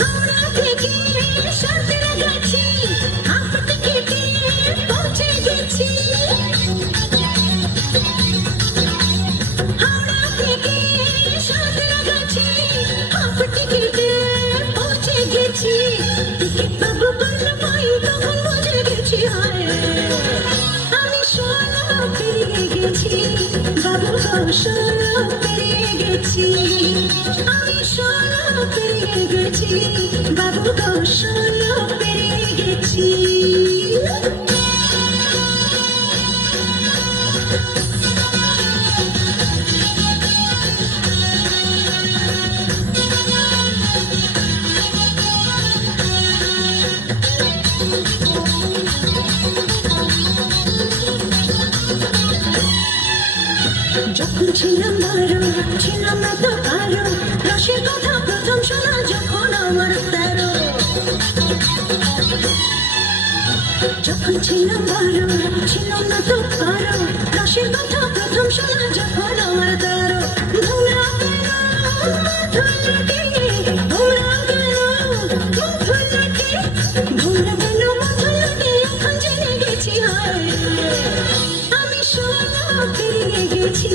হাওড়া থেকে সাঁতরাগাছি হাফ টিকিটে পৌঁছে গেছি। হাওড়া থেকে সাঁতরাগাছি হাফ টিকিটে পৌঁছে গেছি। টিকিট পাবো বললো ভাই তখন বুঝে গেছি হায় আমি 16 পেরিয়ে গেছি বাবু গো 16 পেরিয়ে গেছি। আমি 16 পেরিয়ে গেছি বাবু গো 16 পেরিয়ে গেছি। যখন ছিলাম বারো ছিলাম না তো কারো রসের কথা প্রথম শোনা যখন আমার 13। যখন ছিলাম বারো ছিলাম না তো কারো রসের কথা প্রথম শোনা যখন আমার 13। ভোলা গেল মধুলটি ভোলা গেল মধুলটি ভোলা গেল মধুলটি এখন জেনে গেছি হায় আমি 16 পেরিয়ে গেছি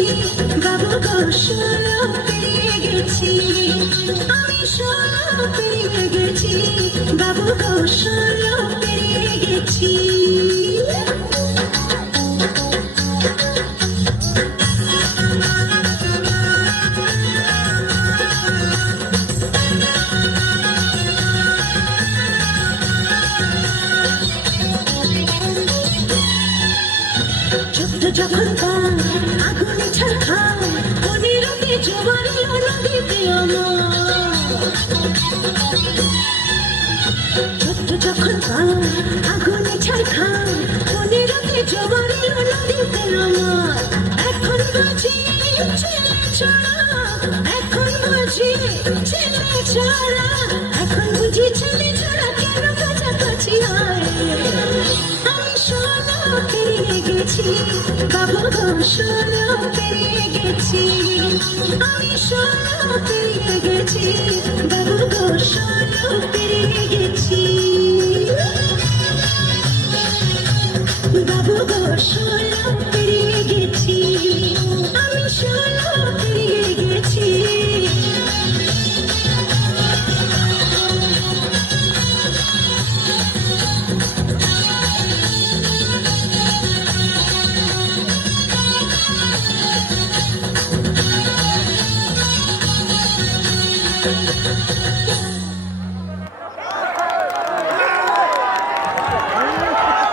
বাবু গো 16 পেরিয়ে গেছি। আমি 16 পেরিয়ে গেছি বাবু গো 16 পেরিয়ে গেছি। যুদ্ধ যখন পান আগুনে ছাড়খা পনেরোতে জোয়ার এলো নদীতে আমার। যুদ্ধ যখন পান আগুনে ছাড়খা পনেরোতে জোয়ার এলো নদীতে আমার। এখন বুঝি ছেলে ছাড়া এখন বুঝি ছেলে ছাড়া এখন বুঝি ছেলে ছাড়া কেন কাছাকাছি হয় আমি 16 পেরিয়ে গেছি বাবু গো 16 পেরিয়ে গেছি। আমি 16 পেরিয়ে গেছি বাবু গো 16 পেরিয়ে গেছি। বাবু গো 16 পেরিয়ে গেছি। আমি 16 পেরিয়ে গেছি। Thank you.